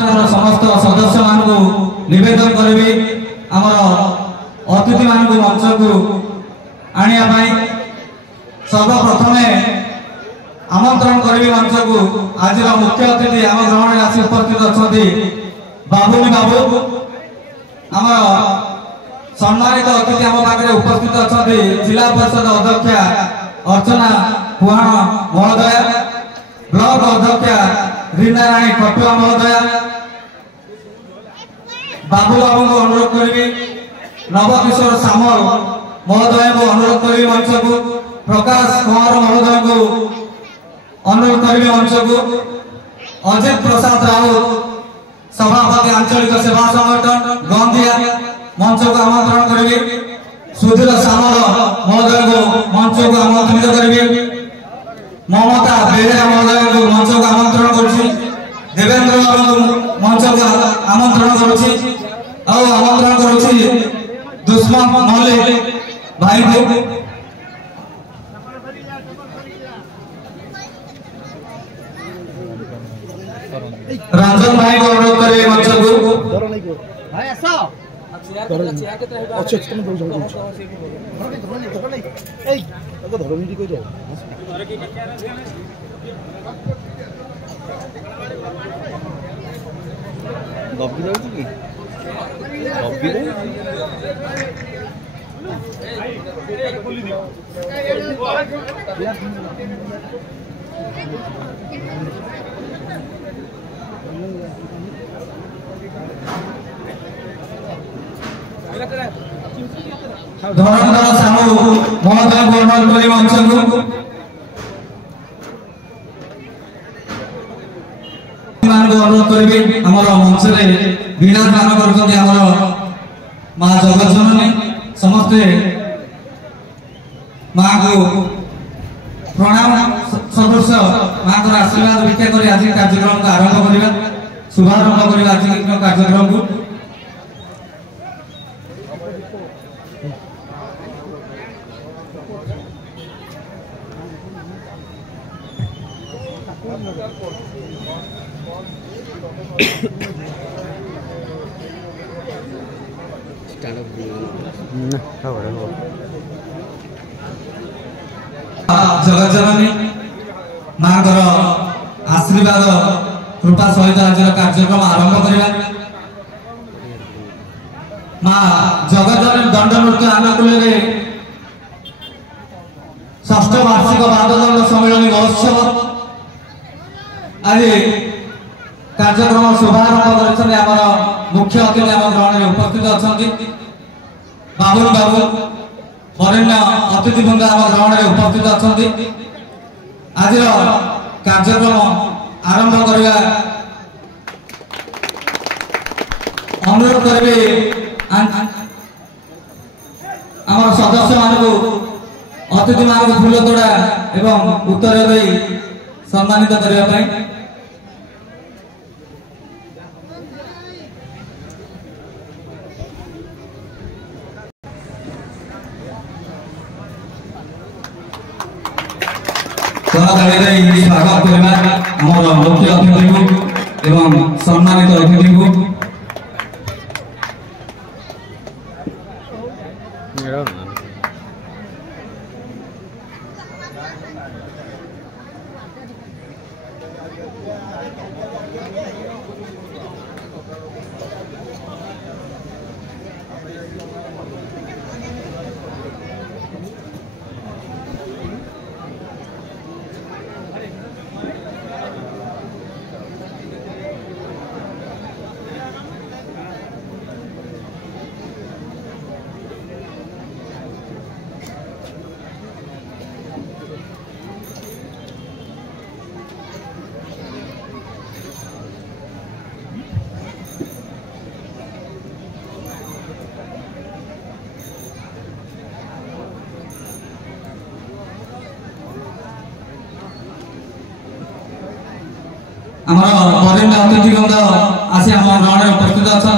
अनुष्ठान समस्त सदस्य मानू निवेदन करी आमर अतिथि मान मंच को आने सर्वप्रथम आमंत्रण करी मंच को आज मुख्य अतिथि आम ग्रहण में आसी उपस्थित अच्छा बाबुनी बाबू आम सम्मानित अतिथि आम पाखे उपस्थित अच्छा जिला परिषद अध्यक्षा अर्चना पुहाण महोदय, ब्लॉक अध्यक्षा रीना राणी खटुआ महोदय, बाबू बाबू को अनुरोध करी नवकिशोर सामल महोदय को अनुरोध करी मंच को, प्रकाश कुमार महोदय को अनुरोध करी मंच को, अजित प्रसाद राउत सभापति आंचलिक सेवा संगठन गंधिया मंच को आमंत्रण करी, सुधीर सामल महोदय को मंच को आमंत्रित करी, ममता बेहेरा महोदय को मंच को आमंत्रण करुछि, देवेंद्र बाबू मंच को आमंत्रण करुछि और आमंत्रण करुछि दुश्मन मल्लिक भाई को, रंजन भाई को अनुरोध करिए मंच को। भाई आसो अच्छे तुम दो जाओ ए तको धरनी को जाओ गप्पी जाऊ की गप्पी रे बोली दियो धरंधर साहू महोदय को अनुरोध करी मंच को अनुरोध करी आम मंच विराजमान कर माँ जगत जननी समस्ते माँ को प्रणाम सदृश माँ को आशीर्वाद भिक्षा कर आज कार्यक्रम को आरंभ करवा शुभारंभ करवा आज कार्यक्रम को। जगत जननी माँ आशीर्वाद कृपा सहित आज कार्यक्रम आरंभ करवा माँ जगत जननी दंड नृत्य आनुकूल षष्ठ वार्षिक बाददंड सम्मेलन महोत्सव आज कार्यक्रम शुभारंभ कर मुख्य अतिथि आम ग्रहण में उपस्थित अच्छा बाबू बाबू वरेण्य अतिथि बृंद आम ग्रहण में उपस्थित अच्छा आज कार्यक्रम आरंभ करवा अनुरोध करी आम सदस्य मानू अतिथि मान फूल तोड़ा एवं उत्तर दे सम्मानित करने स्वागत करवा मुख्य अतिथि को एवं सम्मानित अतिथि को। वरिष्ठ अतिथिवृंद आसी आम ग्रहण में उपस्थित अच्छा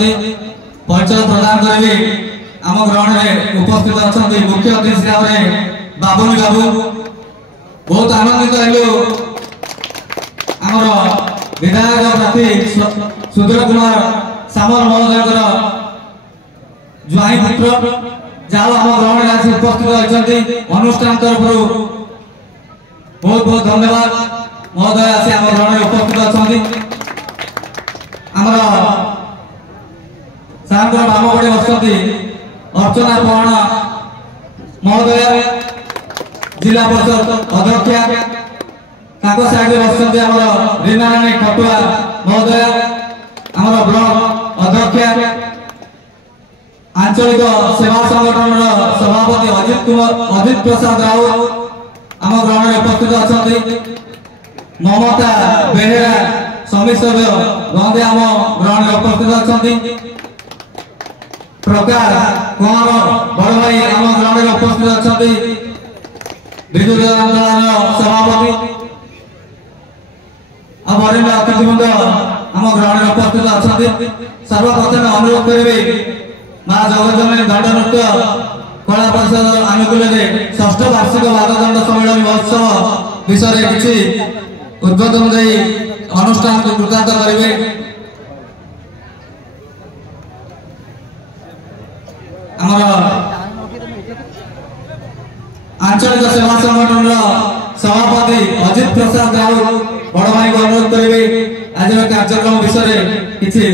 परिचय प्रदान करेंगे। आम ग्रहण में उपस्थित अच्छा मुख्य अतिथि भाव में बाबुनी बाबू बहुत आनंदित हेलु आम विधायक प्रार्थी सुधीर कुमार सामल महोदय ज्वाई पुत्र जहाँ आम ग्रहण आज उपस्थित अच्छे अनुष्ठान तरफ बहुत बहुत धन्यवाद महोदय आसी आम ग्रहण उपस्थित अच्छा आमर सार बाम बड़े बसती अर्चना पहण महोदय जिला परिषद अध्यक्षा साइड बसती आम रीना राणी खटुआ महोदय आम ब्लॉक अध्यक्षा आंचलिक सेवा संगठन सभापति अजित प्रसाद राउत आम ग्रहण उपस्थित अच्छा ममता बेहेरा समिति सभ्य गंदे आम ग्रहण उपस्थित अच्छा प्रकाश कुमार बड़ भाई आम ग्रहण उपस्थित अच्छा विजु जनता सभापति वरिष्ठ अतिथिवृंद आम ग्रहण उपस्थित अच्छा सर्वप्रथम अनुरोध करी माँ जगजननी दंड नृत्य कला परिषद आनुकूल्य षष्ठ वार्षिक वाददंड सम्मेलन महोत्सव विषय किसी उद्बोधन दे अनुष्ठान को कृतार्थ करेंगे। आंचलिक सेवा संगठन सभापति अजित प्रसाद राउत बड़ भाई को अनुरोध करेंगे आज कार्यक्रम विषय किसी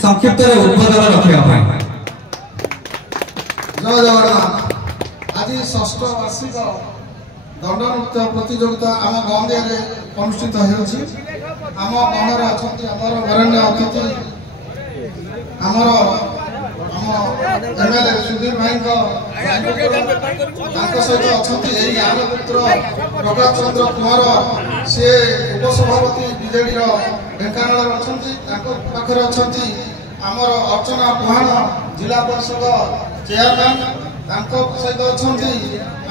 संक्षिप्त उद्बोधन रखा। जय जगन्नाथ। आज षष्ठ वार्षिक दंड नृत्य प्रतियोगिता आम गंदिया अनुष्ठित होम गणर अच्छा वरेण्य अतिथि आमर एमएलए सुधीर भाई सहित अच्छा आम पुत्र प्रकाश चंद्र कुमार सी उपसभापति विजेडी ढेंकानाल अच्छा अच्छा आमर अर्चना पुहाण जिला परिषद चेयरमैन सहित अच्छा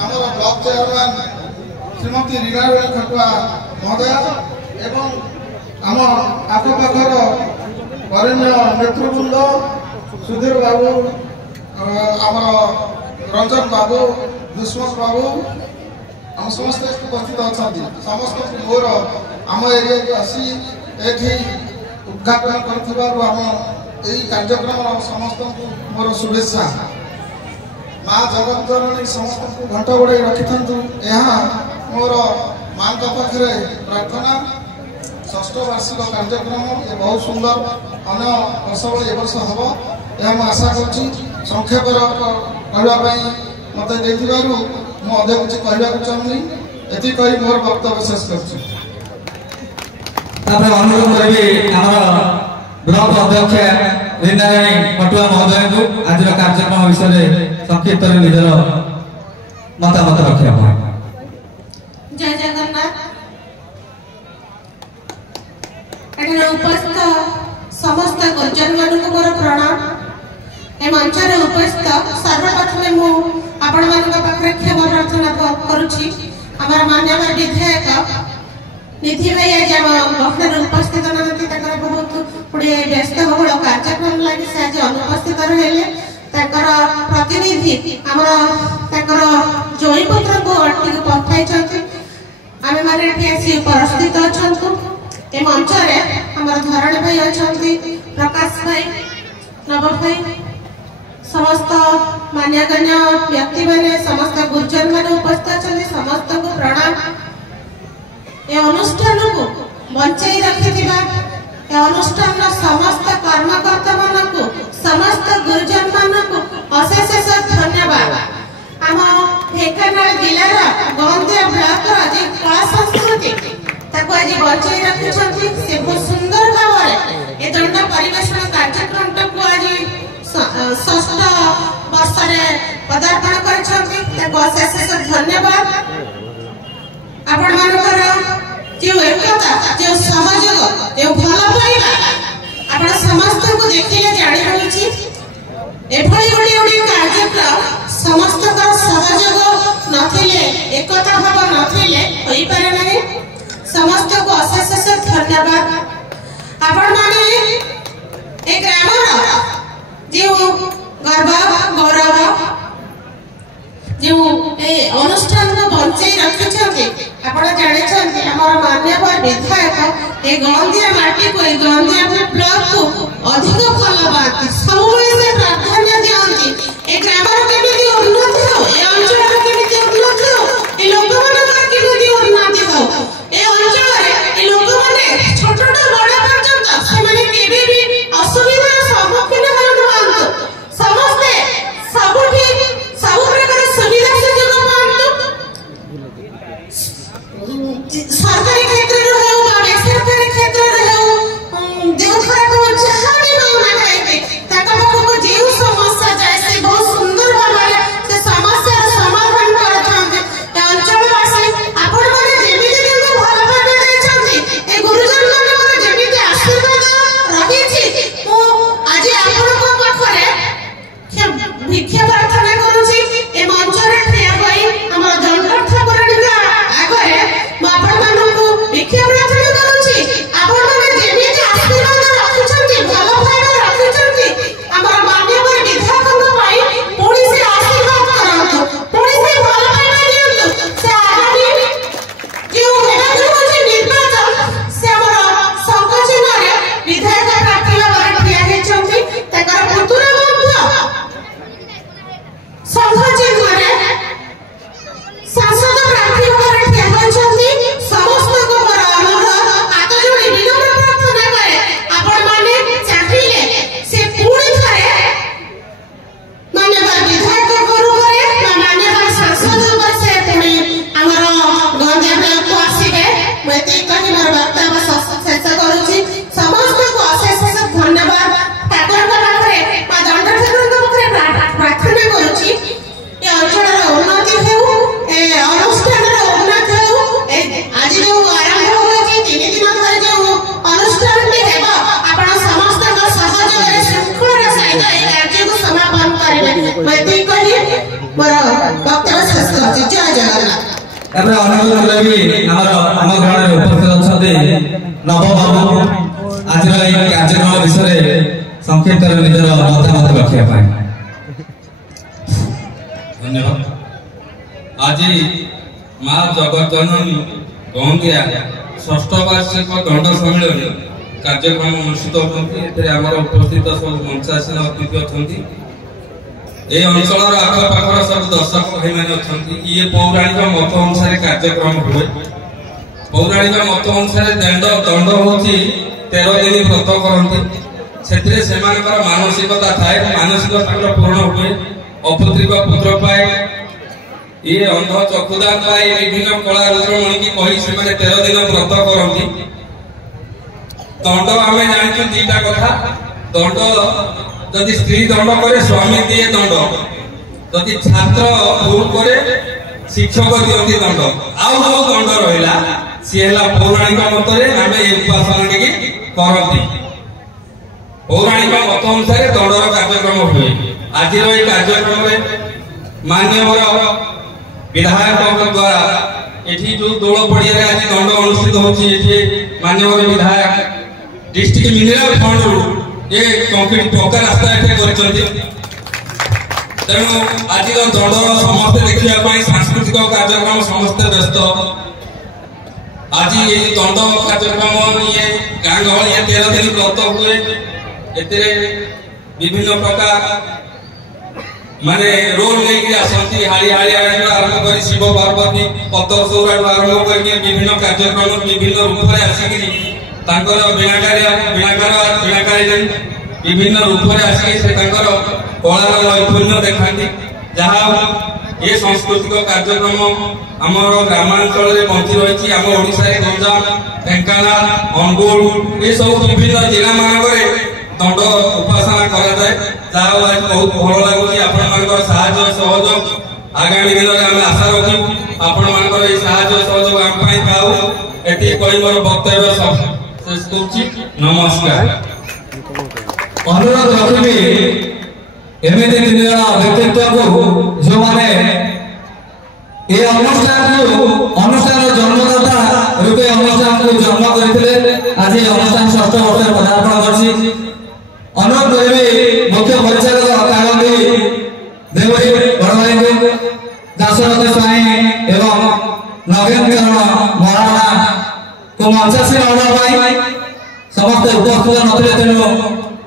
आमर ब्लॉक चेयरमैन श्रीमती रीना राणी खटुआ महोदय एवं आम आखपाखर वरेण्य नेतृवृंद सुधीर बाबू आमर रंजन बाबू दुष्मत बाबू आम समस्त उपस्थित अच्छा समस्त मोर आम एरिया को आसी ये उद्घाटन कर कार्यक्रम समस्त मोर शुभेच्छा। माँ जगतजननी समस्त को घंट बड़े रखि मोर माँ पाखे प्रार्थना षष्ठ वार्षिक कार्यक्रम ये बहुत सुंदर अन्य वर्ष भाई वर्ष हम यह आशा कर संक्षेप कहवाई मत मुझे किसी कहवाक चाहूनी ये कही मोर वक्तव्य शेष कर अनुरोध करी ब्लॉक अध्यक्ष रीना राणी खटुआ महोदय को आज कार्यक्रम विषय संक्षिप्त निजर मतामत रखा। जय जगन्नाथ। उपस्थित समस्त गुर्जर मान मोर प्रणाम। ए मंच उपस्थित सर्वप्रथम मुझे क्षमा प्रार्थना करुच्ची आम मान्यवर विधायक निधि भाई आज आम गठन उपस्थित नहांती बहुत गुड़े व्यस्तबहुल कार्यक्रम लगी से आज अनुपस्थित रहे प्रतिनिधि आम जोई पुत्र को अटक पठाई आम मैंने आसी उपस्थित अच्छा ए मंच आम धरण भाई अच्छा प्रकाश भाई नव भाई समस्त मान्यगण्य व्यक्ति मैंने समस्त गुर्जर मैंने उपस्थित अच्छा समस्त को प्रणाम। ए अनुष्ठान को बचाई रखि अनुष्ठान समस्त कर्मकर्ता मान समस्त गुरुजन मान अशेष धन्यवाद। आम ढेंकानाल जिलार गंदिया ब्लॉक कला संस्कृति आज बचाई रखी से बहुत सुंदर भाव ये दंड परिवेशन कार्यक्रम को आज षष्ठ वर्ष पदार्पण कर धन्यवाद। आपण मानकर जो एकता जो सहयोग जो भल पाइबा आपण समस्त को देखिले जानि होछि एभली गुडी कार्यक्रम समस्त का सहयोग नथिले एकता भाव नथिले होई पारे नाही। समस्त को अशेष धन्यवाद। आपण माने ए ग्रामर जो गर्व गौरव जो ए अनुष्ठान को बंचाई रखिछथि आपण जानिछथि हमर मान्यवर विधायक ए गंदिया माटी को गंदिया ब्लॉक को अधिक फल पाती सब से प्राधान्य दियंती ए ग्रामर केमिति उन्नति हो ए अंचल केमिति उन्नति हो ए लोक मानकर केमिति उन्नति हो ए अंचल रे ए लोक माने छोट छोट बड़ पर्यंत से माने केबे भी असुविधार सम्मुखीन होनंत समस्ते सबुठी सब प्रकार सुविधा सुयोग पांतु सरकारी क्षेत्र रो हो बेसरकारी क्षेत्र रो हो देव खराब हो जहां भी होना चाहिए ताका को जीव समस्या जैसे बहुत सुंदर भाବରେ से समस्या समाधान करथांते ए अंचल वासी आपण माने जेमिति दिन भल भाबे देछंती ए गुरुजन माने माने जेमिति आशीर्वाद रहिछि मु आज आपण को पाखरे भिक्षा प्रार्थना करूछि ए मंचरे ठिया होई हमर दंडक ठाकुराणीका आगरे म आपण मानकु भिक्षा प्रार्थना करूछि आपण माने जेमिति आशीर्वाद रखुछंती भल भाबे रखुछंती हमर मान्यवर विधायकଙ୍କ ପାଇଁ पुणी से आशीर्वाद करंतु पुणी से भल भाबे दियंतु से आगामी जो हेतु होछि निर्वाचन से हमर संकोचनरे विधायक प्रार्थी भाବରେ ठिया हेछंती तकर पुतुरा बंधु संघचित करे सांसद प्रार्थी भाବରେ ठिया हेछंती समस्त को मोर अनुरोध हाथ जोड़ी विनम्र प्रार्थना करे आपण माने चाहिले से पुणी थरे मान्यवर विधायक गुरु करे मान्यवर सांसद पर से पुणी हमर गंजा ब्लॉक को आसीबे मते कहि मोर वक्तव्य शेष करूची समस्त को अशेष धन्यवाद ठाकुर पाखरे मा दंड ठाकुर पाखरे प्रार्थना करूची ए अंचलर उन्नति हेउ ए अनुष्ठानर उन्नति हेउ ए आज जो आरंभ होची 3 दिन धरि जो अनुष्ठानटी हेबा आपण समस्त को सहयोग रे शृंखलार सहित ए कार्य को समापन करिवे मते कहि मोर वक्तव्य शेष करूची जय जगन्नाथ एबे अनुरोध करबी हम घर में उपस्थित अछते नव बाबू आज कार्यक्रम विषय संक्षिप्त निजर मतामत रखिया पाए धन्यवाद। आज माँ जगतजननी गंदिया षष्ठ वार्षिक दंड सम्मेलन कार्यक्रम अनुष्ठित होती आमर उपस्थित सब मंचासीन अतिथि अच्छा ये अंचल आखपाखर सब दर्शक भाई मैंने अच्छा ये पौराणिक मत अनुसार कार्यक्रम हुए पौराणिक मत अनुसार दंड हूँ 13 दिन व्रत करते से मानसिकता थाए मानसिकता पूर्ण हुए अपत्रिक पुत्र पाए ये अंध चक्षुदान पाए विभिन्न कला रुद्रमणि की कही से 13 दिन व्रत करती दंड आम जानते दीटा कथा दंड जदि स्त्री दंड करे स्वामी दिए दंड जदि छात्र भूल करे शिक्षक दियंती दंड आउ जो दंड रहा सी है पौराणिक मतरे आम ये उपासना टी करती पौराणिक मत अनुसार दंडर कार्यक्रम हुए आज ये कार्यक्रम मान्यवर विधायक द्वारा ये जो दोल पड़िया आज दंड अनुष्ठित होती मान्यवर विधायक डिस्ट्रिक्ट मिनरल फंड ये कंक्रीट पक्का रास्ता तेणु आज दंड समस्ते देखा सांस्कृतिक कार्यक्रम समस्ते व्यस्त आज ये दंड कार्यक्रम ये गाँ गहल 13 दिन व्रत हुए विभिन्न प्रकार माने रोल लेके आसती हाड़ी हाड़ी आरंभ कर शिव पार्वती पतर सौरा आरंभ कर विभिन्न कार्यक्रम विभिन्न रूप में आसिक विभिन्न रूप में आसिक कलार नैपुण्य देखा जहाँ ये सांस्कृतिक कार्यक्रम आमर ग्रामांचल बंची रही आम ओडिशा गंजाम ढेंकानाल अनुगुल ये सब विभिन्न जिला मानक दंड उपासना कराए जहाँ आज बहुत भल लगुच सहयोग आगामी दिन में आम आशा रखू आपण मान सहयोग आम पाऊ ये कही मोर वक्तव्य शेष कर नमस्कार। अनुरोध रखी एमती 3 जन व्यक्तित्व को जो मैंने ये अनुष्ठान जन्मदाता रूपे अनुष्ठान को जन्म करते आज अनुष्ठान 6ठ वर्ष पदार्पण कर अनुरोध करी मुख्य परिचालक कागंदी देवरी बड़ भाई दासरथ स्वाई एवं नगेन्द्र चरण महाराणा को मंचासी समस्त उपस्थित नथिले तेणु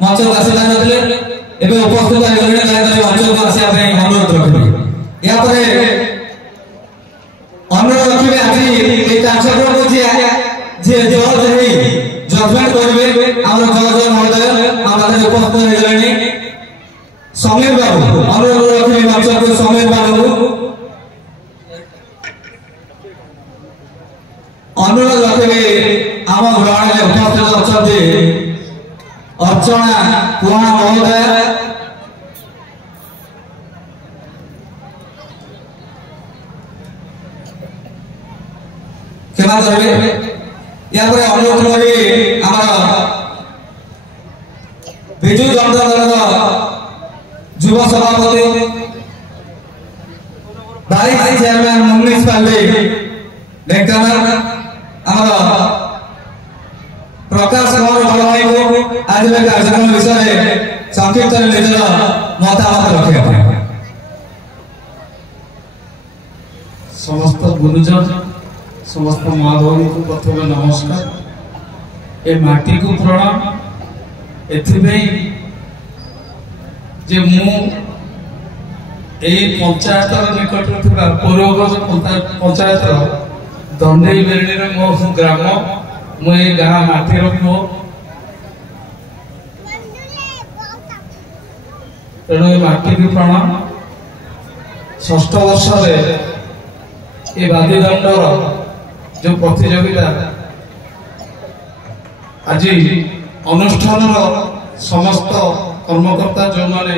मंच को आसी नथिले एबे उपस्थित होइले दयाकरी मंच को आसी आपण अनुरोध रखिबे या परे अनुरोध रखिबे आज ए कार्यक्रम को जे जज हेई जजमेंट करबे हमर जज महोदय हमर उपस्थित होइलेनी समीर बाबू अनुरोध रखिबे मंच को समीर बाबू अनुरोध रखिबे आम ग्रहण में उपस्थित अच्छे अर्चना कुआं महोदय क्षमा करेंगे या अनुरोध करी विजु जनता दल युव सभापति vice chairman municipality Dhenkanal Prakash Kumar बड़ भाई को आज कार्यक्रम विषय संक्षिप्त निजर मतामत रखे समस्त गुरुजन समस्त माँ भौणी को प्रथम नमस्कार ए माटी को प्रणाम एथिबे जे मु ए पंचायत निकट थिबा पूर्वगज पंचायत दंडेई बेरणी रे मो ग्राम मो ए गाँ माटी रखो तेणु ए माटी को प्रणाम षष्ठ वर्ष ए बादीदंडर जो प्रतियोगिता आज अनुष्ठान समस्त कर्मकर्ता जो माने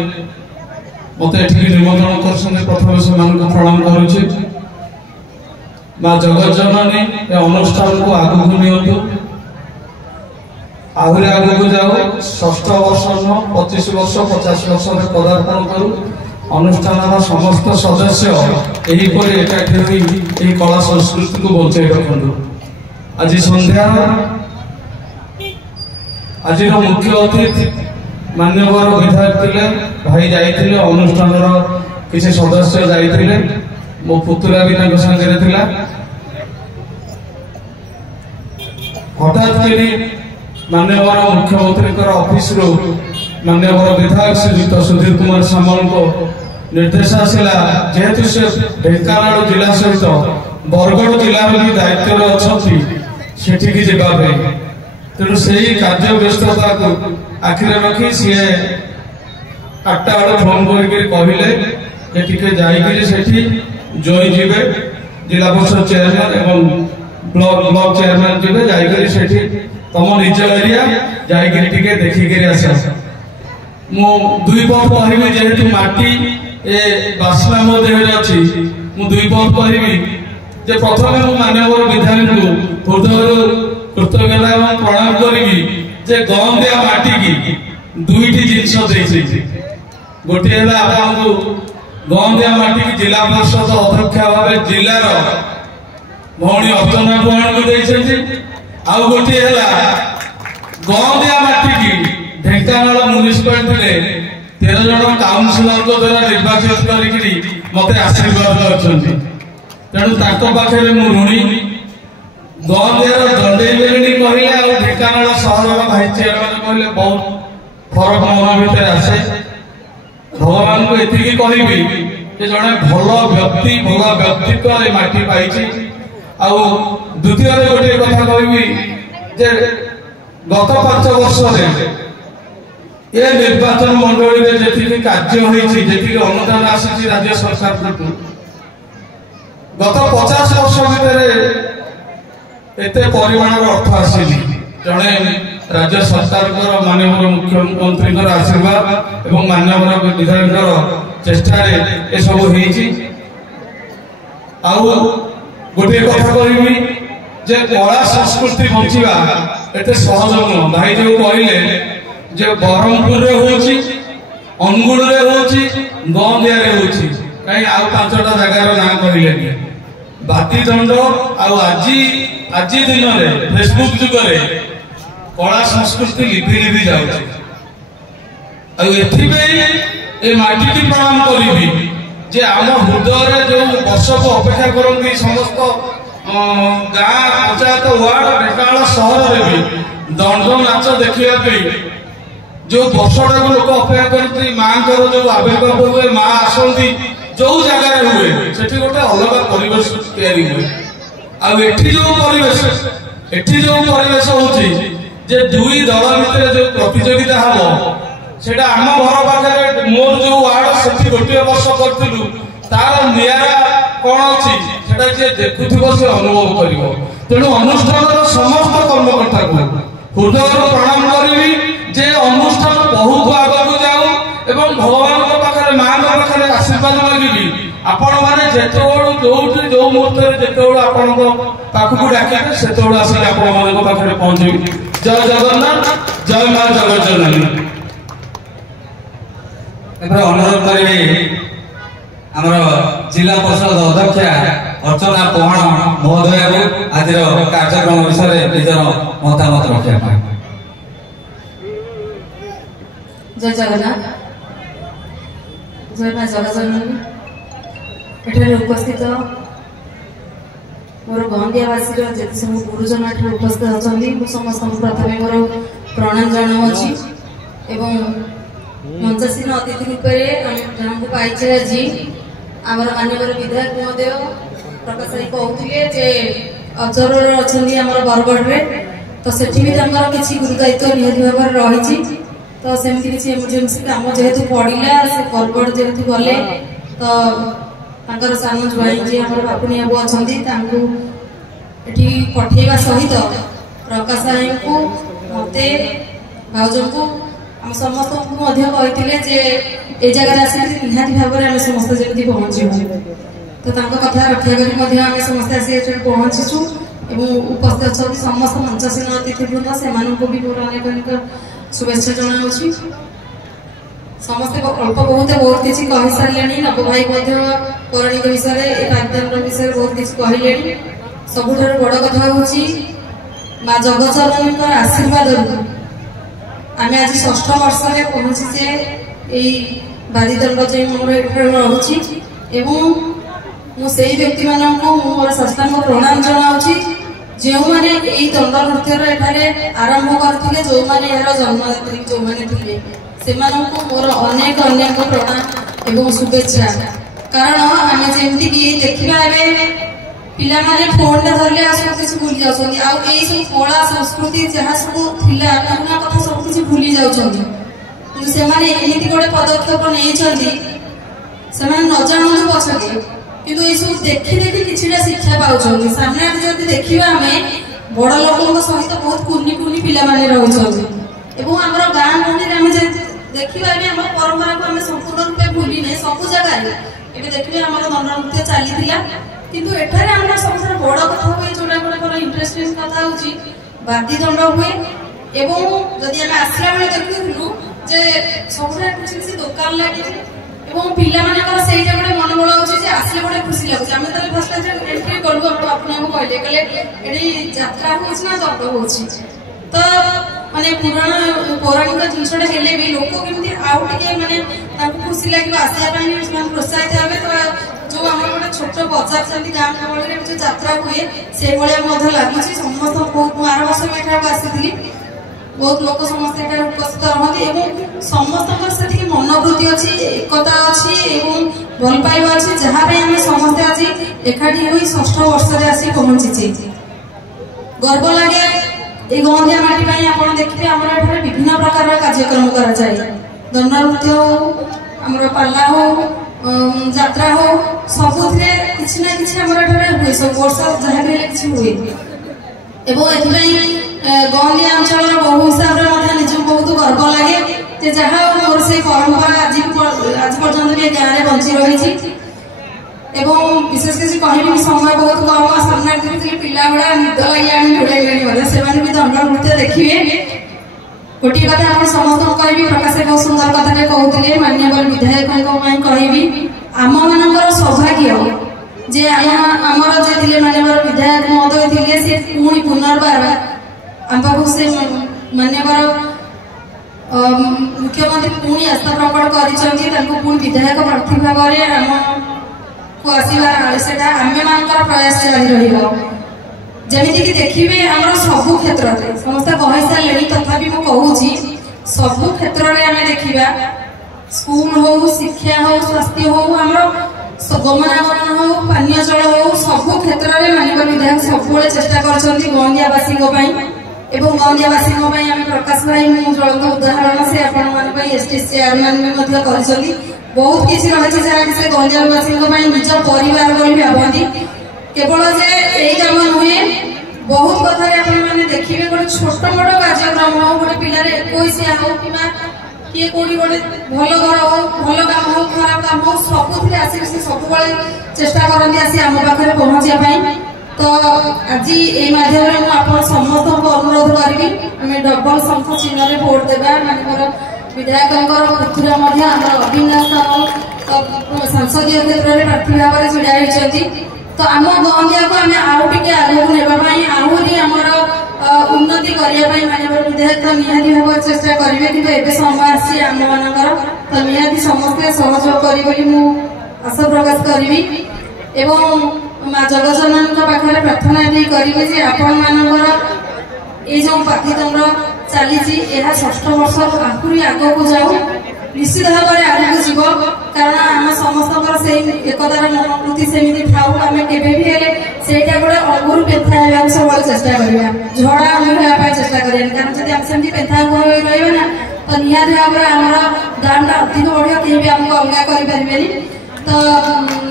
मत निमंत्रण कर प्रथम से प्रणाम करुचे माँ जगत जननी अनुष्ठान को आगू नियंतु आहरी आगू जाओ षष्ठ वर्ष 25 वर्ष 50 वर्ष में पदार्पण करूँ अनुष्ठान समस्त सदस्य यहीपरि एकाठी हुई कला संस्कृति को बचाई रखु आज संध्या आज मुख्य अतिथि मान्यवर विधायक थे भाई जाइए अनुष्ठान किसी सदस्य जाइए मो पुतुरा भी सागर थिला हठात कि मान्यवर मुख्यमंत्री ऑफिस रू मान्यवर विधायक श्रीयुक्त सुधीर कुमार सामल को निर्देश आसला जेहेतु से ढेंकानाल जिला सहित बरगढ़ जिला भी दायित्व अच्छा सेठिकी जावाई तेणु से कार्य व्यस्तता को आखिरे रखी सी 8टा बेले फोन करके जाइए जॉइन जीवे जिला परिषद चेयरमैन एवं ब्लॉक चेयरमैन जीवे जाइए तुम निज एरिया जाइए देखिक आस मु दुई पद कहबी जेहेतु माटी ए बास्ना मो देहरे अच्छी मु दुई पद कहबी जे प्रथम मु माननीय विधायक को हृदय कृतज्ञता एवं प्रणाम करी जे गंदिया माटी की दुईटी जिनस गोटे आपको गंदिया माटी की जिला परिषद अध्यक्ष भाव जिलार भौणी अर्चना कुआं को आउ गोटे गंदिया माटी की ढेंकानाल म्युनिसिपालिटी 13 जन काउंसिलर द्वारा निर्वाचित करी मत आशीर्वाद कर तेणु पाखे ऋणी गंदियार दंडेई बेरणी कहले ढेंकानाल सहर भाई चेयरमैन कहले बहुत फरक मन भीतर आसे भगवान को एतिकी कहबी जड़े भल व्यक्ति भल व्यक्तित्व माटी पाई आउ द्वितीय गोटे कथा कहबी जे गत 5 वर्ष ये निर्वाचन मंडली में जी कार्य जी अनुदान आसी राज्य सरकार गत 50 वर्ष भितर एत परिमाण अर्थ आसनी जड़े राज्य सरकार माननीय मुख्यमंत्री आशीर्वाद एवं माननीय विधायक चेष्टा गोटे कथा कहबी जे कला संस्कृति बंचा एत सहज नुह भाई जो कहले जे बरहमपुर अनुगुल गंदिया कहीं आउ 5टा जगार ना कहले बातीदंड आज दिन में फेसबुक जुगे कला संस्कृति लिभि लिभि जाऊे माटी की प्रणाम करी जे आम हृदय जो वर्ष को अपेक्षा करती समस्त ଗାଁ ପଞ୍ଚାୟତ ୱାର୍ଡ ଢେଙ୍କାନାଳ ସହରରେ ବି ଦଣ୍ଡ ନାଚ ଦେଖିବା ପାଇଁ ଯୋଉ ବର୍ଷଟାକୁ ଲୋକ ଅପେକ୍ଷା କରନ୍ତି, ମାଙ୍କର ଯୋଉ ଆବିର୍ଭାବ ହୁଏ, ମା ଆସନ୍ତି ଯୋଉ ଜାଗାରେ ହୁଏ ସେଠି ଗୋଟେ ଅଲଗା ପରିବେଶ ତିଆରି ହୁଏ। ଆଉ ଏଠି ଯୋଉ ପରିବେଶ ହଉଛି ଯେ ଦୁଇ ଦଳ ଭିତରେ ଯୋଉ ପ୍ରତିଯୋଗିତା ହବ, ସେଟା ଆମ ଘର ପାଖରେ ମୋର ଯୋଉ ୱାର୍ଡ ସେଠି ଗୋଟିଏ ବର୍ଷ କରିଥିଲୁ, ତାର ନିଆରା କଣ ଅଛି ସେଟା ଯିଏ ଦେଖୁଥିବ ସେ ଅନୁଭବ କରିବ। ତେଣୁ ଅନୁଷ୍ଠାନର ସମସ୍ତ କର୍ମକର୍ତ୍ତାଙ୍କୁ ହୃଦୟରୁ ପ୍ରଣାମ କରିବି ଯେ ଅନୁଷ୍ଠାନ ବହୁତ ଆଗକୁ ଯାଉ ଏବଂ ଭଗବାନଙ୍କ ପାଖରେ ମାଙ୍କ ପାଖରେ ଆଶୀର୍ବାଦ ମାଗିବି ଆପଣ ମାନେ ଯେତେବେଳେ ଯୋଉଠି ଯୋଉ ମୁହୂର୍ତ୍ତରେ ଯେତେବେଳେ ଆପଣଙ୍କ ପାଖକୁ ଡାକିବେ ସେତେବେଳେ ଆସିକି ଆପଣ ମାନଙ୍କ ପାଖରେ ପହଞ୍ଚିବି। ଜୟ ଜଗନ୍ନାଥ, ଜୟ ମା ଜଗଜ୍ଜନନୀ। ଏପରି ଅନୁରୋଧ କରିବି ଆମର ଜିଲ୍ଲା ପରିଷଦ ଅଧ୍ୟକ୍ଷା ଅର୍ଚ୍ଚନା ପୋହାଣ ମହୋଦୟାକୁ ଆଜିର କାର୍ଯ୍ୟକ୍ରମ ବିଷୟରେ ନିଜର ମତାମତ ରଖିବା ପାଇଁ। ଜୟ ଜଗନ୍ନାଥ, ଜୟ ମା ଜଗଜ୍ଜନନୀ। ଏଠାରେ ଉପସ୍ଥିତ ମୋର ଗହନ୍ଦିଆବାସୀର ଯେତେ ସବୁ ଗୁରୁଜନ ଏଠାରେ ଉପସ୍ଥିତ ଅଛନ୍ତି, ମୁଁ ସମସ୍ତଙ୍କୁ ପ୍ରଥମେ ମୋର ପ୍ରଣାମ ଜଣାଉଛି ଏବଂ ମଞ୍ଚାସୀନ ଅତିଥି ରୂପରେ ଆମେ ଯାହାଙ୍କୁ ପାଇଛେ ଆଜି ଆମର ମାନ୍ୟବର ବିଧାୟକ ମହୋଦୟ ପ୍ରକାଶ ଭାଇ କହୁଥିଲେ ଯେ ଅଜରରେ ଅଛନ୍ତି ଆମର ବରଗଡ଼ରେ, ତ ସେଠି ବି ତାଙ୍କର କିଛି ଗୁରୁ ଦାୟିତ୍ୱ ନିହାତି ଭାବରେ ରହିଛି। ତ ସେମିତି କିଛି ଏମର୍ଜେନ୍ସି କାମ ଯେହେତୁ ପଡ଼ିଲା, ସେ ବରଗଡ଼ ଯେହେତୁ ଗଲେ, ତ ତାଙ୍କର ସାନ ଜ୍ୱାଇଁ ଯିଏ ଆମର ବାପୁନି ବାବୁ ଅଛନ୍ତି ତାଙ୍କୁ ଏଠି ପଠେଇବା ସହିତ ପ୍ରକାଶ ଭାଇଙ୍କୁ, ମୋତେ, ଭାଉଜଙ୍କୁ, ଆମ ସମସ୍ତଙ୍କୁ ମଧ୍ୟ କହିଥିଲେ ଯେ ଏ ଜାଗାରେ ଆସିକି ନିହାତି ଭାବରେ ଆମେ ସମସ୍ତେ ଯେମିତି ପହଞ୍ଚିବୁ। ତ ତାଙ୍କ କଥା ରକ୍ଷା କରି ମଧ୍ୟ ଆମେ ସମସ୍ତେ ଆସି ଏଠାରେ ପହଞ୍ଚିଛୁ ଏବଂ ଉପସ୍ଥିତ ଅଛନ୍ତି ସମସ୍ତ ମଞ୍ଚାସୀନ ଅତିଥିବୃନ୍ଦ, ସେମାନଙ୍କୁ ବି ମୋର ଅନେକ ଅନେକ शुभेच्छा जनाऊँगी। समस्ते अल्प बहुत किसी कही सारे नव भाई पौराणिक विषय राजधानी विषय बहुत किसी कहले। सबुठ बड़ कथा हूँ माँ जगज्जननी आशीर्वाद आम आज 6ठ वर्ष में पहुंचीचे बादीदंड जो मोर रोची मुझे व्यक्ति मानक मोर साष्टांग प्रणाम जनाऊँगी जो मैंने दंड नृत्य आरंभ करते जो मैंने यार जन्मदात्री जो मैंने थे से मोर अनेक अनेक प्रणाम एवं शुभेच्छा। कारण आम जमी देखा पिला माने फोन धरले सब किसी भूली जाऊँ सब कला संस्कृति जहाँ सब थिला पुराना कथा सब किसी भूली जाऊँ से गोटे पदक्षेप नहीं न जानू पछके किंतु ये सब देखी देखी किसी शिक्षा पाँच सामने जो देखा आम बड़ लोक सहित बहुत कुनी कुनी पिला माने रही आमर गाँ गंडी आम देखा आम परंपरा को आम संपूर्ण रूपे भूली नहीं सब जगह देखिए आम दंड नृत्य चली किंतु एठारे आम सब बड़ कथा हुए जोटा गोटे इंटरेस्टिंग कथा हूँ बादी दंड हुए एवं जदि आम आसला बेले देखुलु जे सब किसी दुकान लगे पिला से गोटे मनोबल होती आसले गोटे खुशी लगुच आम तो फर्स्ट एंट्री कलु आपको कहले ये यात्रा हो दंड हो तो माने पुराना पौराणिक जिनसा हेले भी लोक केमती आउ टे माने खुशी लगे आसवाई प्रोत्साहित हे तो जो आम गोटे छोट बजार जमी गाँव गहली जो यात्रा हुए से भाया लगुच समस्त बहुत आर वर्ष भी एठाक आसी बहुत लोक समस्त उपस्थित रहती समस्त से मनोवृत्ति अच्छी एकता अच्छी भल पाइबा अच्छी जहाँ आम समस्ते आज एकाठी हुई 6ठ वर्ष आसी पहुंची गर्व लगे ये गंदिया माटी आप देखिए आम विभिन्न प्रकार कार्यक्रम कराए दंड नृत्य हो आम पाला हो यात्रा हो सबुथे किसी ना कि हुए सब वर्ष जहाँ भी किसी हुए गहलिया अंचल बहु हिसाब से निजक बहुत गर्व लगे जहाँ मोर से परंपरा आज पर्यटन भी गाँव में बची रही विशेष किसी कहबी समय बहुत कम सामना करी पिला गुड़ा निद लगे जोड़े से दंड नृत्य देखिए गोटे कथा आप समस्त कहि प्रकाश बहुत सुंदर कथा कहते माननीय विधायक कहि आम मान सौभाग्य जे आमर जे माननीय विधायक महोदय थे सी पुणी पुनर्बार आम पाक से माननीय मुख्यमंत्री पुणी आस्था प्रकट कर विधायक प्रार्थी भाव में आम को आसबार आम मान प्रयास जारी रही जमीक देखिए आम सबू क्षेत्र में समस्त कही सारे तथापि मुझे सबू क्षेत्र में आम देखा स्कूल हो शिक्षा हो स्वास्थ्य हो आम गमनागमन हो पानीय जल हो सबू क्षेत्र में माननीय विधायक सब चेष्टा कर गंदियावासी एवं गंदियावासी आम प्रकाश भाई मुझे ज्वलंत उदाहरण से आपण एसटी चेयरमैन भी बहुत किसी रही जहाँकि से गंदियावासी निज परिवार भावती केवल जे यही काम नुहे बहुत कथा आपने देखिए गोटे छोट मोट कार्यक्रम हो गोटे पिलार 21 हो कि किए कौटी गोटे भल घर हो भल काम हो खराब काम हो सबुथ आसिक सब चेष्टा करती आसी आम पाखे पहुँचापी तो आज ये मध्यम आप समस्त अनुरोध करी आम डबल शंख चिन्ह में भोट देवा माननीय विधायक पुत्र अविनाश संसदीय क्षेत्र में प्रार्थी भाव में ढड़ा होती तो आम गंदिया को आम आगे आगे आहरी आमर उन्नति करने माननीय विधायक निहाती भाव चेष्टा करेंगे कि एवं समय आसी आम मानकर तो निहाती समस्ते सहयोग करी आशा प्रकाश करी एवं माँ जगजननी पाखे प्रार्थना ये करेंगे आपण मानकर ये जो पाठ्यक्रम चली 6ठ वर्ष आहरी आग को जाऊ निश्चित भाव में आगे जीव कारण आम समस्त से एकतार मनोवृत्ति सेमती थाऊ आम के गोटे अंगुर पेथा सब चेष्टा करवा झड़ा अंगुर होगा चेष्टा करें कारण जब आम सेमती पेथा रहा ना तो निहाती भाव में आम दाम अधिक बढ़िया कहीं भी आमको अलगा करें तो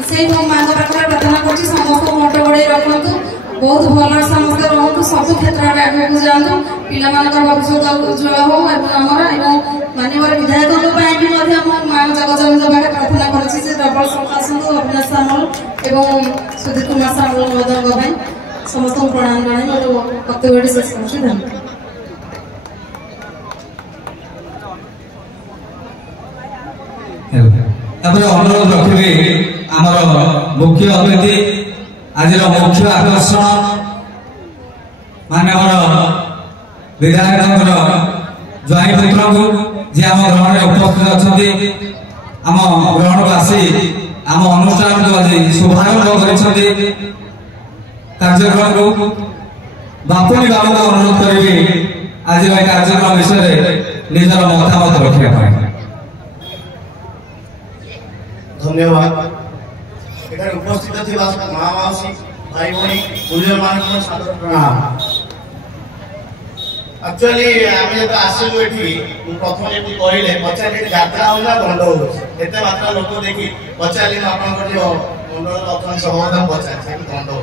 से माँ पाखे प्रार्थना कर समस्त भोट बढ़े रखु बहुत भल समस्ते रोहतु सब क्षेत्र में आगे को जातु पिला भविष्य उज्ज्वल हो माननीय विधायक माँ जगजननी पाखे प्रार्थना कर डबल संकाशु अविनाश सामल एवं सुधीर कुमार सामल महोदय समस्त प्रणाम जन मोर वक्तव्य शेष कर धन्यवाद। अनुरोध रखी आमर मुख्य अतिथि आज मुख्य आकर्षण माननीय विधायक ज्वाई पुत्र को जी आम ग्रहण में उपस्थित अच्छा आम ग्रहण को आसी आम अनुष्ठान को आज शुभारंभ कर कार्यक्रम को बापुनी बाबू को अनुरोध करी आज कार्यक्रम विषय निजर मतामत रखा। धन्यवाद। एठार उपस्थित थिबा माँ माउसी भाई भाई गुरुजन मान सादर प्रणाम। एक्चुअली आम जब आसलु एठी प्रथम जे कहले पचारे यात्रा होला गंड हो एते मात्रा लोक देखि पचारे आपन को मंडल अपन सभापति पचारे से गंड हो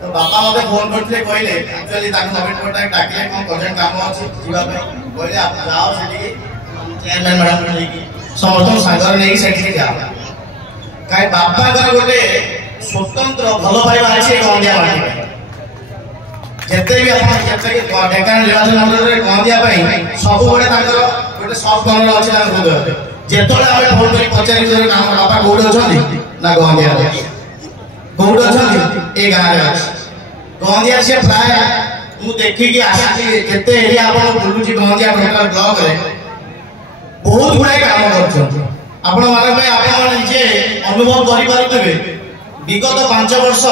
तो बापा मते फोन करथले कहले एक्चुअली ताको नवीन पटनायक डाकले कोन अर्जेंट काम अछि जीवा पे कहले आप जाओ सेठी चेयरमैन मैडम को लेकी समस्त सागर नहीं सेठी जाओ कहीं बापा गोटे स्वतंत्र भल पाइबा अच्छे गंदिया माटी जिते भी ढेंकानाल निर्वाचन मंडल में गंदिया सब गोटे सब कलर अच्छे हृदय जिते आम फोन कर पचार बापा कौटे अच्छा ना गंदिया कौटे अच्छा ये गाँव में गंदिया से प्राय मुझे देखिकी आसी केते एरिया आप बुलूची गंदिया ब्लॉक में बहुत गुड़ाए काम कर आपण निजे अनुभव करें विगत 5 वर्ष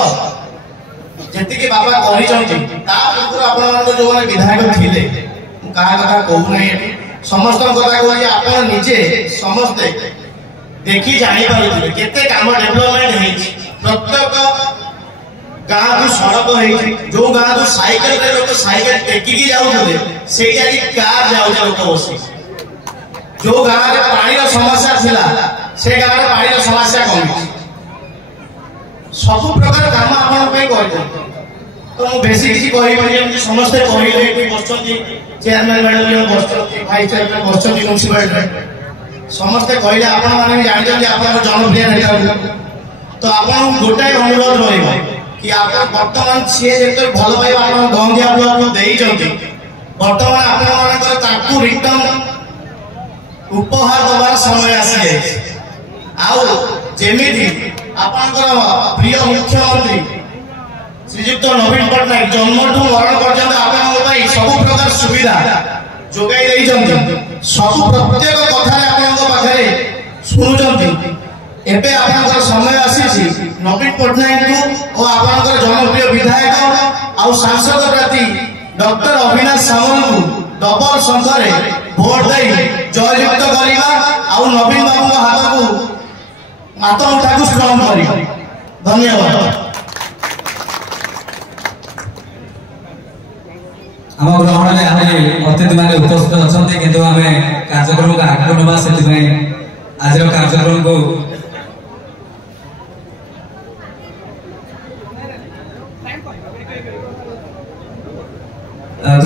जी बाबा कर जो विधायक थे क्या कथा कहूना समस्त कथा कह आप निजे समस्ते देखी जापर केते काम डेभलपमेंट प्रत्येक गाँव को सड़क जो गाँव को साइकेल लोक साइकेल टेकिकी जाऊे से कार जाऊे लोक बस जो गाँव में पानी समस्या थिला से गाँव में पानी समस्या कमी सब प्रकार काम आप तो मुझे बेसी किसी कही समस्ते कहले बस चेयरमैन मैडम बस भाइस चेयरमैन बस म्यूनिसिपालिटी समस्ते कहले आपने जानते आप जनप्रिय नेता तो आप गोटाए अनुरोध रहा कि आप बर्तमान सी जो भल पाइबा आप गंदिया ब्लॉक देते बर्तमान आप रिटर्न उपहार दबार समय आसी आमि आपंकर प्रिय मुख्यमंत्री श्रीजुक्त नवीन पट्टनायक जन्म ठू मरण पर्यंत आप सब प्रकार सुविधा जोगाई सब प्रत्येक कथा पाखे शुणुंट एबे आपनकर समय आसीछि नवीन पटनायक को और आपनकर जनप्रिय विधायक और सांसद प्रति डॉक्टर अविनाश सामल को डबल संख्यारे भोट दे जययुक्त करवा और नवीन बाबू हाथ को हाथ उठा को स्ट्रांग करवा। धन्यवाद। आम ग्रहण में अतिथि मैंने उपस्थित अच्छा किंतु आम कार्यक्रम को आगे ना से आज कार्यक्रम को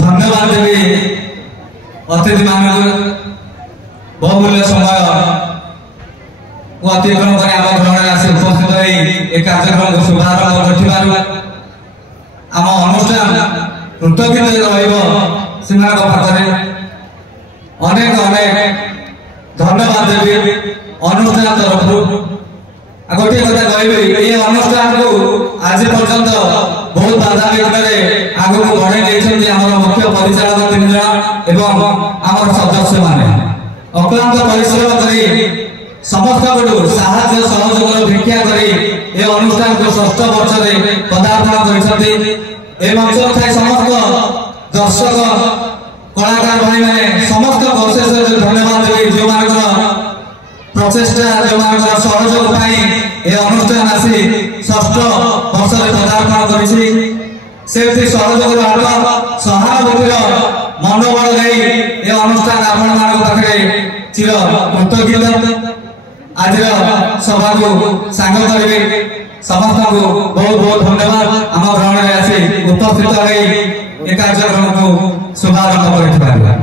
धन्यवाद देवी अतिथि मान बहुमूल्य समय को अतिक्रम कर आम ग्रहण आसी उपस्थित हो कार्यक्रम को शुभारंभ कर आम अनुष्ठान कृतज्ञ रही पाखे अनेक अनेक धन्यवाद देवी अनुष्ठान तरफ गोटे कथा कह ये अनुष्ठान को आज पर्यंत बहुत बाधा विघ्न आग को बढ़े मुख्य परिचालक 3 जन एवं आम सदस्य मैंने अक्लांत परिश्रम कर समस्त साहाय्य सहयोग भिक्षा कर अनुष्ठान को 6ठ वर्ष में पदार्पण कर मंच थे समस्त दर्शक कलाकार भाई मैंने समस्त विशेष धन्यवाद देवी जो प्रचेषा जो सहयोग अनुष्ठान आसी 6ठ वर्ष में पदार्पण कर सहयोग हाथ सहानुभूतिर मनोबल नहीं अनुष्ठान आपण पाखे चिर कृतज्ञ आज सभा को सांग करेंगे समस्त को बहुत बहुत धन्यवाद आम ग्रहण में आसी उपस्थित कार्यक्रम को शुभारंभ कर।